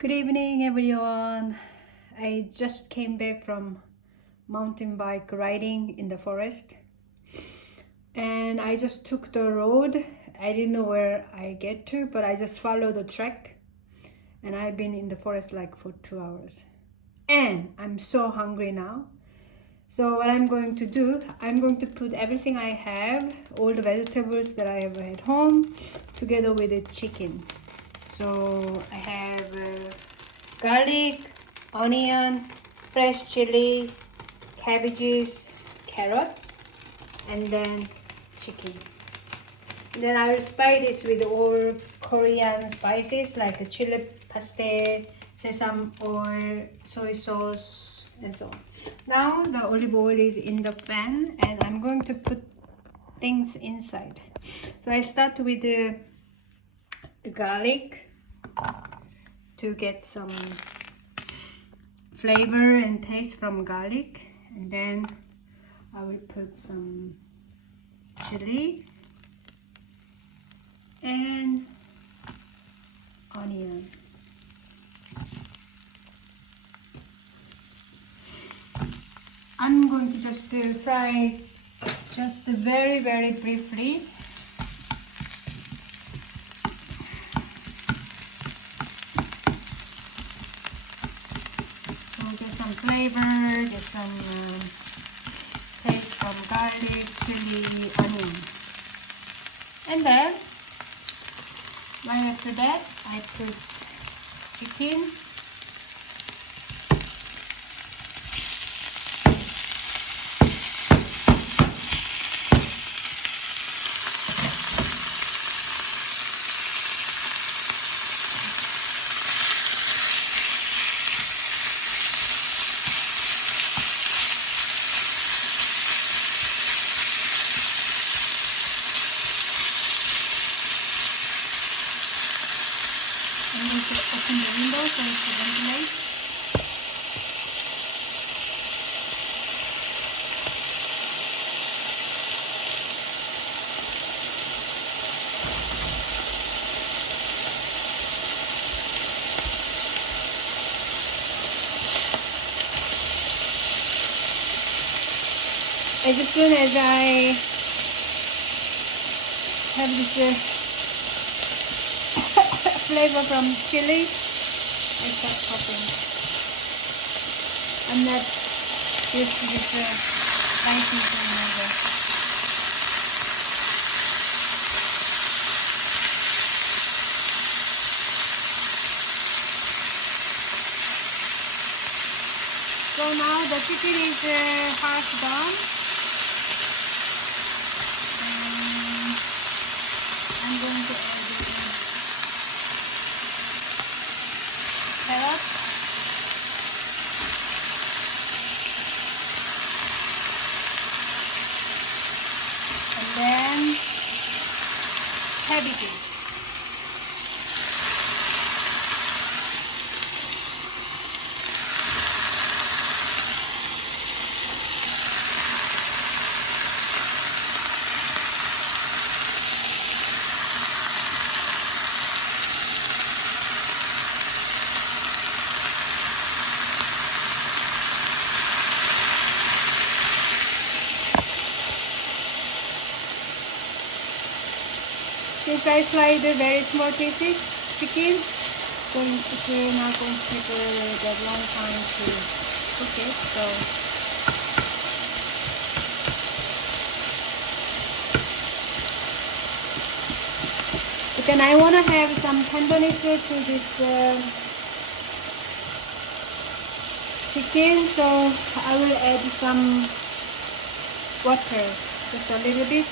Good evening, everyone. I just came back from mountain bike riding in the forest, and I just took the road. I didn't know where I get to, but I just followed the track, and I've been in the forest like for 2 hours. And I'm so hungry now. So what I'm going to do, I'm going to put everything I have, all the vegetables that I have at home, together with the chicken. So I have garlic, onion, fresh chili, cabbages, carrots, and then chicken. And then I will spice this with all Korean spices like chili paste, sesame oil, soy sauce, and so on. Now the olive oil is in the pan, and I'm going to put things inside. So I start with the garlic to get some flavor and taste from garlic, and then I will put some chili and onion. I'm going to just fry just very briefly. So get some flavor, get some taste from garlic, chili, onion. And then right after that I put chicken. I'm going to open the window so it can ventilate. As soon as I have this flavor from chili, I start chopping. I'm not used to this spicy thing either. So now the chicken is half done. I'm going to add carrots, and then cabbages. Since I sliced the very small pieces chicken, so it's not going to take that long time to cook it. So but then I want to have some tenderness to this chicken, so I will add some water, just a little bit.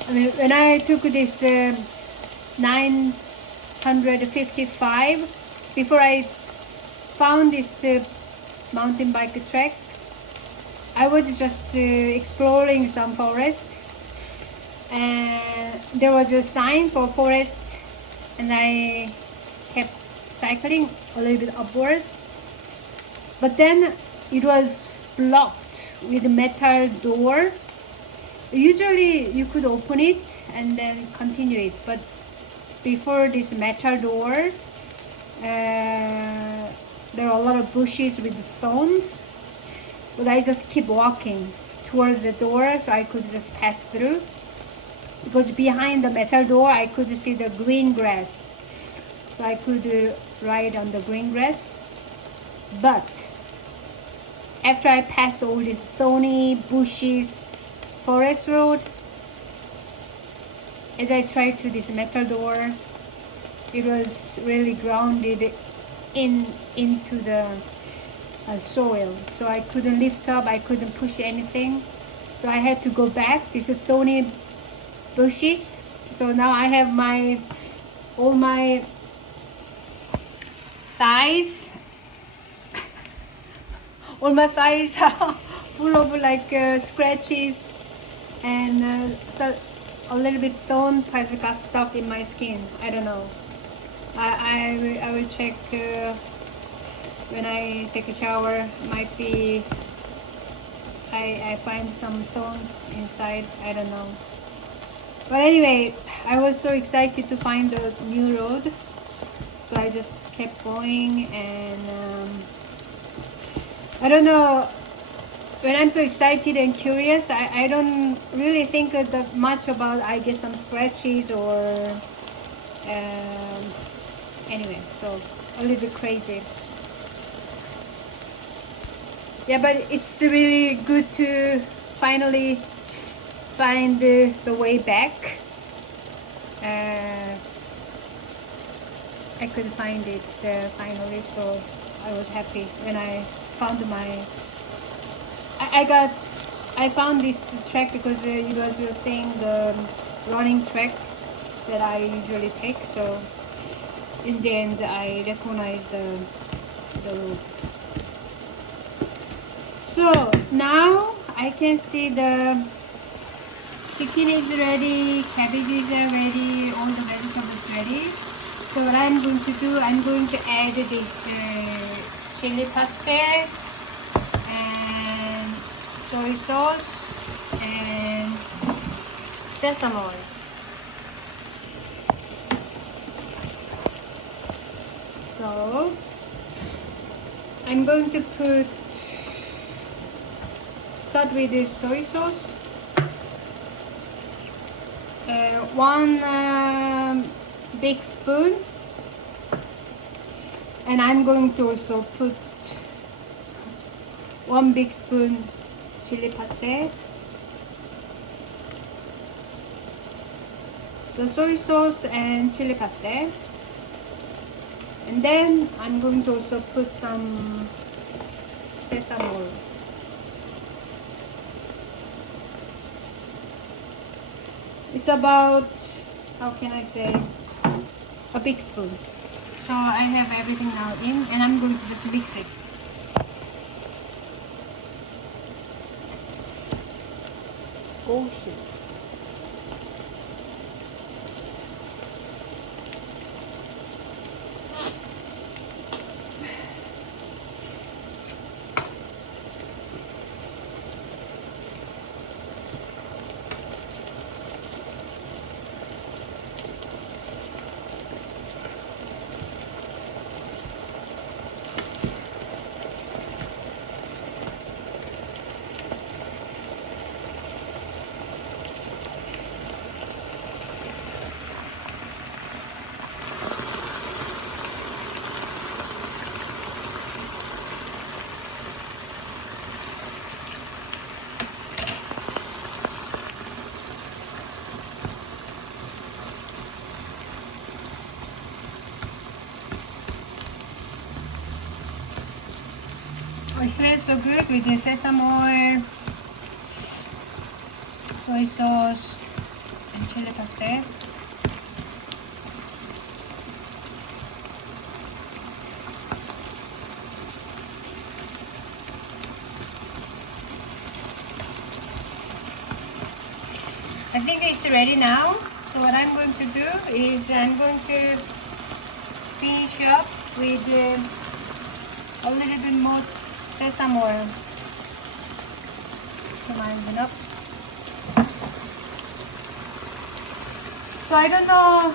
I mean, when I took this 955, before I found this mountain bike track, I was just exploring some forest, and there was a sign for forest, and I kept cycling a little bit upwards, but then it was blocked with a metal door. Usually you could open it and then continue it, but before this metal door, there are a lot of bushes with thorns, but I just keep walking towards the door so I could just pass through, because behind the metal door I could see the green grass, so I could ride on the green grass. But after I passed all these thorny bushes forest road, as I tried to this metal door, it was really grounded into the soil, so I couldn't lift up, I couldn't push anything, so I had to go back. These thorny bushes, so now I have all my thighs all my thighs are full of like scratches, and so a little bit thorn probably got stuck in my skin. I don't know. I will check when I take a shower. Might be I find some thorns inside. I don't know. But anyway, I was so excited to find the new road, so I just kept going, and I don't know. When I'm so excited and curious, I don't really think that much about I get some scratches or anyway, so a little bit crazy. Yeah, but it's really good to finally find the way back. I could find it finally, so I was happy when I found I found this track because it was saying the running track that I usually take, so in the end I recognized the road. So now I can see the chicken is ready, cabbages are ready, all the vegetables ready. So what I'm going to do, I'm going to add this chili pasta and soy sauce and sesame oil. So I'm going to start with the soy sauce. One big spoon, and I'm going to also put 1 big spoon chili pasta. So soy sauce and chili pasta, and then I'm going to also put some sesame oil. It's about, how can I say, a big spoon. So I have everything now in, and I'm going to just mix it. Oh shit. It smells so good with the sesame oil, soy sauce, and chili pasta. I think it's ready now. So what I'm going to do is I'm going to finish up with a little bit more sesame oil. Kumain enough. So I don't know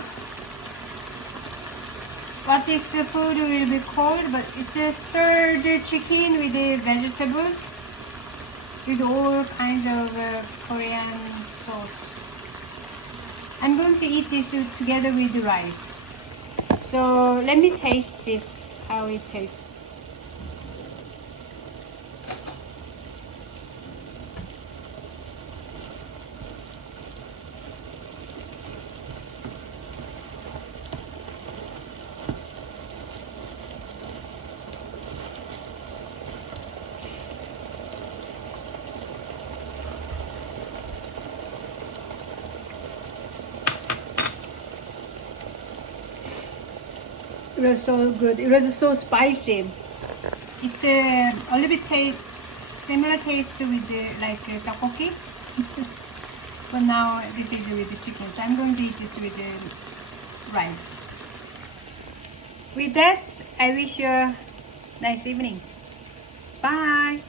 what this food will be called, but it's a stirred chicken with the vegetables with all kinds of Korean sauce. I'm going to eat this together with the rice. So let me taste this, how it tastes. It was so good. It was so spicy. It's a little bit similar taste with the tteokbokki. But now this is with the chicken. So I'm going to eat this with the rice. With that, I wish you a nice evening. Bye.